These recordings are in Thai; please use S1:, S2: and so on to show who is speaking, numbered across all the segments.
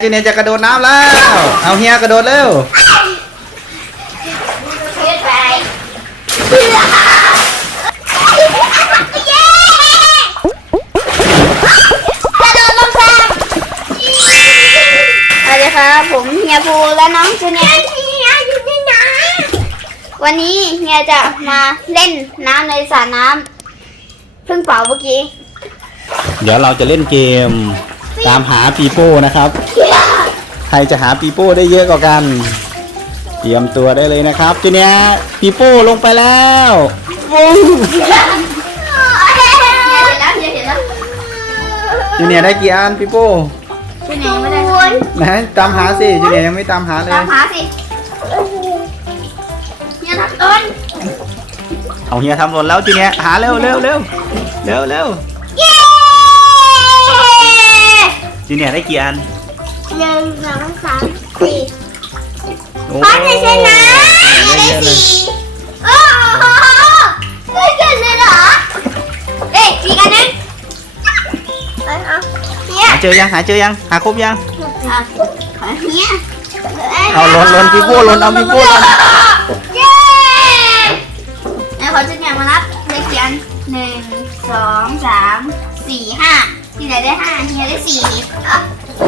S1: เจเนียร์จะกระโดดน้ำแล้ว เอาเฮียกระโดดเร็ว
S2: เฮ็ดไปกระโดดลงแพงสวัสดีครับผมเฮียภูและน้องจูเนียร์เฮียอยู่ที่ไหนวันนี้เฮียจะมาเล่นน้ำในสระน้ำเพิ่งเป่าเมื่อกี้
S1: เดี๋ยวเราจะเล่นเกม ตามหาปีโป้นะครับ ใครจะหาปีโป้ได้เยอะกว่ากัน เตรียมตัวได้เลยนะครับเจเนียร์ปีโป้ลงไปแล้ววู้
S2: เฮียเห็นแล้วเฮียเห็นแล้ว
S1: เจเนียร์ได้กี่อันปีโป้
S2: จูเนียร์ยังไม่ได้
S1: ไหนตามหาสิเจเนียร์ยังไม่ตามหาเลย
S2: ตามหาสิเฮียทักต้น
S1: เอาเฮียทำหล่นแล้วเจเนียร์หาเร็วเร็วเร็วเร็วเร็ว จเนียร์ได้กี่อัน
S2: หนึ่งสองสามสี่
S1: โอ้
S2: ป้าจะชนะ
S1: ได้
S2: ได้
S1: เยอะเลย
S2: สี่โอ้โหไม่เกินเลยเหรอเอ๊ะสี่กันนึงเอาเอาเฮีย
S1: หาเจอยังหาเจอยังหาครบยัง
S2: อะขอเฮีย
S1: เอาหล่นหล่นพี่โป้หล่นเอาพี่โป้หล่น
S2: เย้ไหนขอจุดเนี่ยมานับเลขเขียนหนึ่งสองสามสี่ห้า ที่ไหนได้ห้าเฮียได้สี่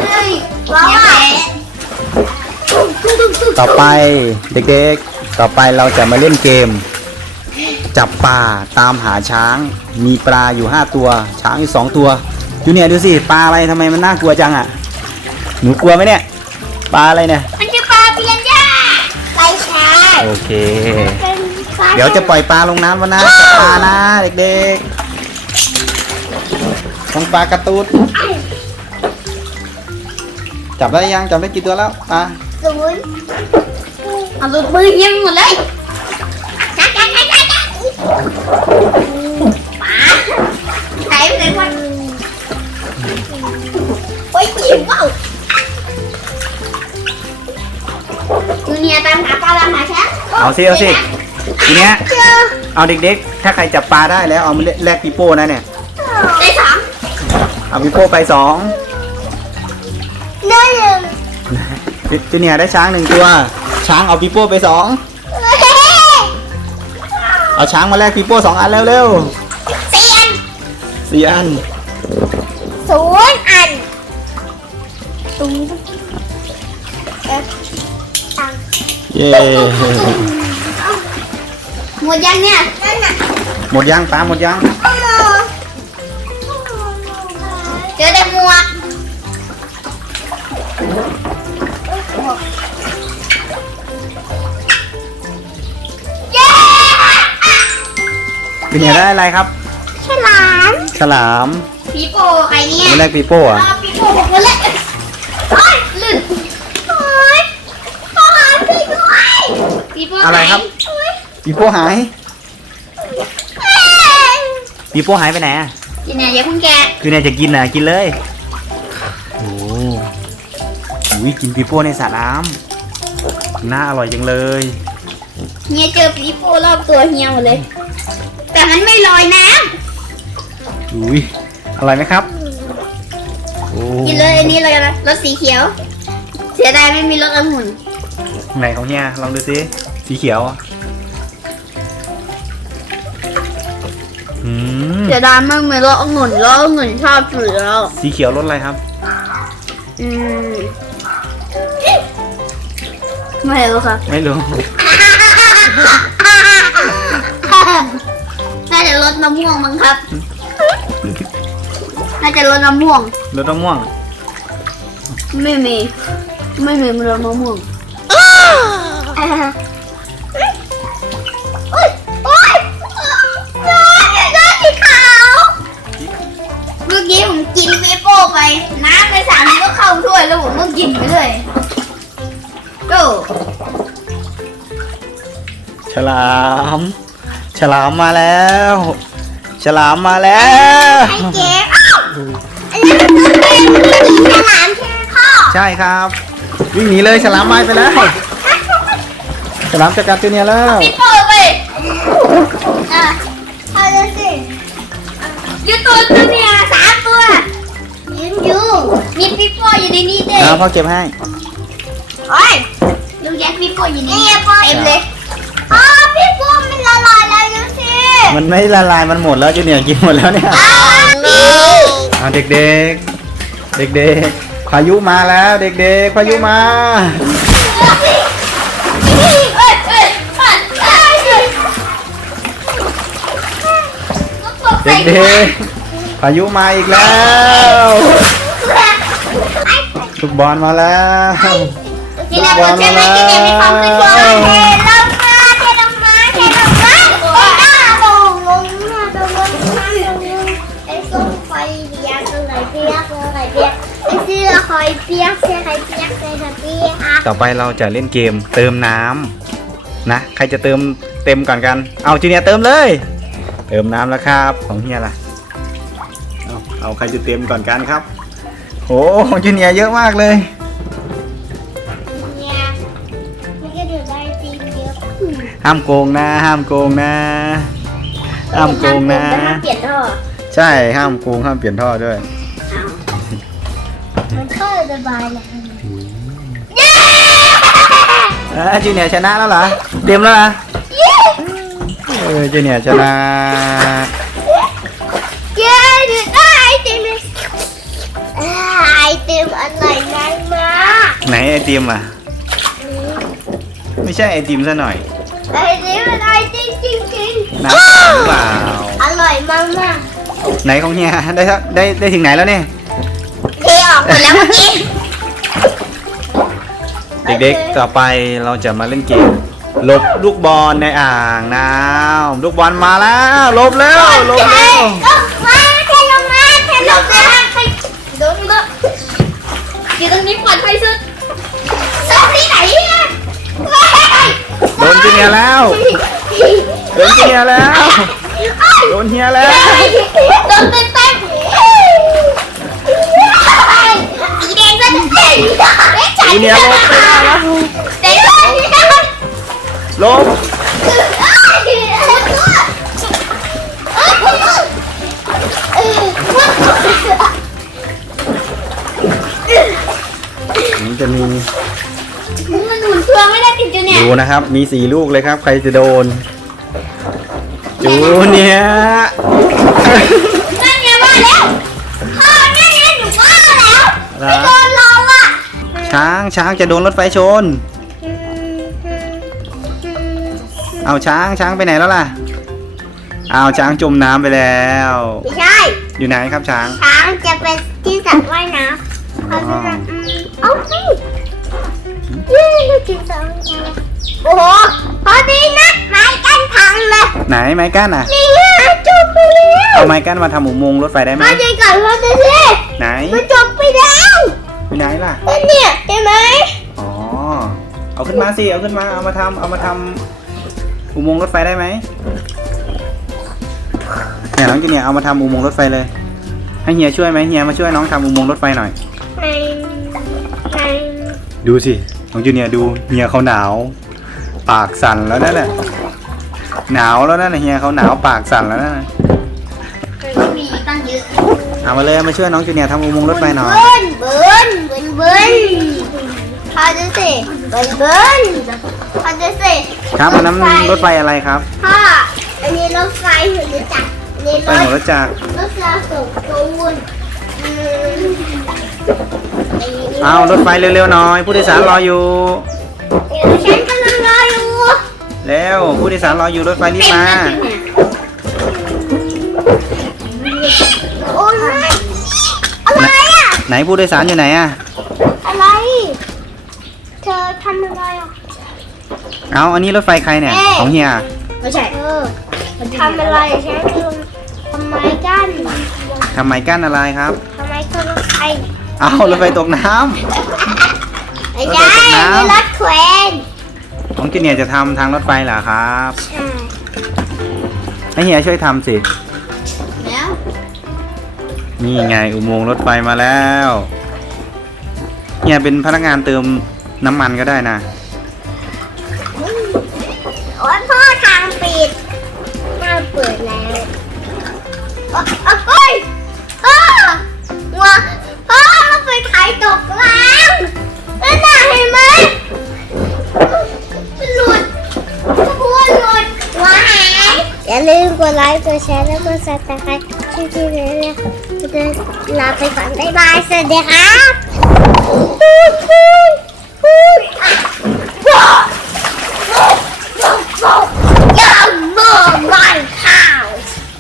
S2: เฮ้ยว้าว
S1: ต่อไปเด็กๆ ต่อไปเราจะมาเล่นเกม จับปลาตามหาช้าง มีปลาอยู่ 5 ตัว ช้างอยู่2ตัวจูเนียดูสิปลาอะไรทำไมมันน่ากลัวจังอะ หนูกลัวไหมเนี่ยปลาอะไรเนี่ย
S2: มันคือปลาเปียนย่าไปช้าง
S1: โอเค
S2: เเดี๋
S1: ยวจะปล่อยปลาลงน้ำแล้วนะจับปลานะเด็กๆ ต้องปลากระตูด จับได้ยัง จับได้กี่ตัวแล้วปลา
S2: ศูนย์เอาหลุดมือเฮียหมดเลยจักจักจักจักจักปลาไหนไปไหนวะโอ้ยจิ๋วว้าวจูเนียร์ตามหาปลาตามหาแชมป์
S1: เอาสิเอาสิทีเนี้ย
S2: เจอ
S1: เอาเด็กๆ ถ้าใครจับปลาได้แล้วเอามาแลกปีโป้นะเนี่ย
S2: ได้สอง
S1: เอาปีโป้ไปสอง
S2: ได้หนึ่ง
S1: จูเนียร์ได้ช้างหนึ่งตัว ช้างเอาปีโป้ไปสองเอาช้างมาแลกปีโป้สองอันเร็ว
S2: สี่อัน
S1: ๆสี่อัน
S2: ศูนย์อันตุ้งเอ๊ะตัง
S1: เย้
S2: หมดยังเนี่ยนั่นน่ะ
S1: หมดยังปลาหมดยัง
S2: จูเนี
S1: ยร์ได้อะไรครับ
S2: ฉลาม
S1: ฉลาม
S2: ปีโป้ใครเนี่ย
S1: มาแลกปีโป้อะ
S2: เอาปีโป้หกคนเลยโอ้ยลื่นโอ้ยพ่อหายไปด้วยปีโป้
S1: อะไรครับ
S2: โอ้ย
S1: ปีโป้หาย
S2: เอ้ย
S1: ปีโป้หายไปไหนอะ
S2: กินเนี่ยอย่าเพิ่งแกะ
S1: จูเนียร์จะกินอะกินเลยโอ้อุ้ยกินปีโป้ในสระน้ำน่าอร่อยจังเลย
S2: เฮียเจอปีโป้รอบตัวเฮียหมดเลย แต่มันไม่ลอยน้
S1: อุ้ยอร่อยไหมครับโอ้ำ
S2: กินเลยอันนี้เลยนะรสสีเขียว เสียดายไม่มีรสองุ่น
S1: ไหนของเฮียลองดูสิสีเขียวอืม
S2: เสียดายไม่มีรสองุ่นรสองุ่นชอบสุดแล้ว
S1: สีเขียวรสอะไรครับ
S2: อืม ไม่รู้ครับ
S1: ไม่รู้
S2: จะรสมะม่วงมั้งครับ น่าจะรสมะม่วง
S1: รสมะม่วง
S2: ไม่มี ไม่มีรสมะม่วงโอ๊ยโอ๊ยน้ำน้ำสีขาวเมื่อกี้ผมกินเวโป้ไป น้ำในสระนี้ก็เข้าถ้วยแล้วผมก็กินไปเลยโอ้
S1: ฉลาม ฉลามมาแล้ว ฉลามมาแล้ว
S2: ไอเจ๊อ้าวอันนี้มันเป็นฉลามใช่ไหมพ่อ
S1: ใช่ครับ วิ่งหนีเลยฉลามไม้ไปแล้วฉลามจัดการตัวเนี้ยแล้ว
S2: พี่โป้ไปอะเอาเลยสิอยูตัวตัวเนี่ยสามตัวยืนงยูมีปีโป้อยู่ในนี้ด้วย
S1: เอาพ่อเก็บให้
S2: โอ้ยลูกแยกปีโป้อยู่ในนี้เต็มเลยอ๋อปีโป้มันละลายแล้วดูสิ
S1: มันไม่ละลายมันหมดแล้วจูเนียร์กินหมดแล้วเนี่ย
S2: อ้าวนี่
S1: เอาเด็กๆ เด็กๆ พายุมาแล้วเด็กๆ พายุมา
S2: เอ้ยเอ้ยเอ้ยเอ้ยเอ้ย
S1: เด็กๆ พายุมาอีกแล้วลูกบอลมาแล้ว
S2: กินแล้วใช่ไหมกินแล้วมีความขึ้นตัว เปียกเสื้อคอยเปียกเสื้อคอยเปียกอะ
S1: ต่อไปเราจะเล่นเกมเติมน้ำนะใครจะเติมเต็มก่อนกัน เอาจูเนียร์เติมเลย เติมน้ำแล้วครับ ของเฮียล่ะ เอาเอาใครจะเต็มก่อนกันครับโอ้ของจูเนียร์เยอะมากเลย
S2: เนี่ยมันก็เดือดได้ตีเยอะ
S1: ห้ามโกงนะ ห้ามโกงนะ ห้ามโกงนะ
S2: ห้ามเปลี่ยนท่อ
S1: ใช่ห้ามโกงห้ามเปลี่ยนท่อด้วย
S2: มันท่อระบายเลย
S1: อ่าจูเนียร์ชนะแล้วเหรอเต็มแล้วเหรอเออจูเนียร์ชนะ
S2: เย้เดื อดได้ไอติมเลยอ่าไอติมอร่อยมากมาก
S1: ไหนไอติมอะไม่ใช่ไอติมซะหน่อย
S2: ไอติมมันไอติมจริง
S1: น้ำหรือเปล่า
S2: ๆอร่อยมากมาก
S1: ไหนของเฮียได้สักได้ได้ถึงไหนแล้วเนี่ย
S2: เทออกหมดแล้วเมื่อกี้
S1: เด็กๆ ต่อไปเราจะมาเล่นเกมหลบลูกบอลในอ่างน้ำลูกบอลมาแล้วหลบเร็วหลบเร็ว
S2: ลงมาเทลงมาเทลงมาโดนมาอยู่ตรงนี้ปลอดภัยสุดซอกที่ไหนเนี่ย
S1: โดนจีเนียร์แล้ว โดนจีเนียร์แล้ว โดนเฮียแล้ว
S2: โดนเต็มเเนี
S1: ยร์หลบไม่ได้แล้ว
S2: เต็มเลย
S1: หลบมันจะมี
S2: มันหมุนเครื่องไม่ได้ติดจูเนี่ย
S1: ดูนะครับ มีสี่ลูกเลยครับ ใครจะโดน จูเนียร์
S2: นั่นไงว่าแล้วพ่อนั่นไงหนูว่าแล้วไม่โดนเราอะ
S1: ช้างช้างจะโดนรถไฟชน เอาช้างช้างไปไหนแล้วล่ะ เอาช้างจมน้ำไปแล้ว
S2: ไม่ใช่
S1: อยู่ไหนครับช้าง
S2: ช้างจะเป็นที่สัตว์ว่ายน้ำเขาจะแบบอืมเอาสิยืนดูจิตสองอย่างโอ้โหพอดีนะไม้กันพังเลย
S1: ไหนไม้กั้นอะ
S2: นี่ไงจบไปแล้ว
S1: เอาไม้กั้นมาทำอุโมงค์รถไฟได้ไหม
S2: มาใจก่อนว่าจะสิ
S1: ไหน
S2: มันจบไปแล้ว
S1: ไปไหนล่ะ
S2: นั่นเนี่ยเห็นไหม
S1: อ๋อ เอาขึ้นมาสิ เอาขึ้นมา เอามาทำเอามาทำอุโมงค์รถไฟได้ไหมเนี่ยน้องจีเนี่ยเอามาทำอุโมงค์รถไฟเลย ให้เฮียช่วยไหมเฮียมาช่วยน้องทำอุโมงค์รถไฟหน่อย
S2: ในใน
S1: ดูสิ น้องจูเนียร์ดูเฮียเขาหนาว ปากสั่นแล้วนั่นแหละ หนาวแล้วนั่นน่ะเฮียเขาหนาวปากสั่นแล้วนั่นน่ะ
S2: เอา
S1: มาเลยเอามาช่วยน้องจูเนียร์ทำอุโมงค์รถไฟหน่อย
S2: เบิ้ลเบิ้ลเบิ้ลเบิ้ลพอจะสิเบิ้ลเบิ้ลพอจะสิ
S1: ครับอันนั้นรถไฟอะไรครับ
S2: พ่ออันนี้รถไฟหัวจักรอันนี้
S1: ไฟ
S2: รถ
S1: หัวรถจักร
S2: รถราส่งตูนอืมอันนี้
S1: เอารถไฟเร็วๆหน่อย ผู้โดยสารรออยู่
S2: เดี๋ยวฉันกำลังรออยู่
S1: แล้วผู้โดยสารรออยู่รถไฟรีบมา
S2: ไห
S1: นผู้โดยสารอยู่ไหนอะ
S2: อะไร เธอทำอะไรอะ
S1: เอาอันนี้รถไฟใครเนี่ย
S2: เอ๊ะ
S1: ของเฮีย
S2: ไม่ใช่เออทำอะไรฉันคือทำไมกัน
S1: ทำไมกั้นอะไรครับ
S2: ทำไมก็รถไฟ
S1: เอารถไฟตกน้ำ
S2: ไม่ใช่
S1: รถไฟตกน้ำ
S2: นี่รถแควน
S1: ของจูเนียร์จะทำทางรถไฟเหรอครับ
S2: ใช่
S1: ให้เฮียช่วยทำสิ
S2: แล้ว
S1: นี่ไงอุโมงค์รถไฟมาแล้ว เนี่ยเป็นพนักงานเติมน้ำมันก็ได้นะ
S2: โอ้ยพ่อทางปิดหน้าเปิดแล้ว โอ๊ยฮ่อหัวพ่อราไปถ่ยตกแล้วนั่นน่ะเห็นไหมหลุดหัวหลุดหัวหายอย่าลืมกดไลค์ กดแชร์ และกดซับสไครต์ที่นี่เลยนะ ลาไปก่อนบ๊ายบายสวัสดีครับ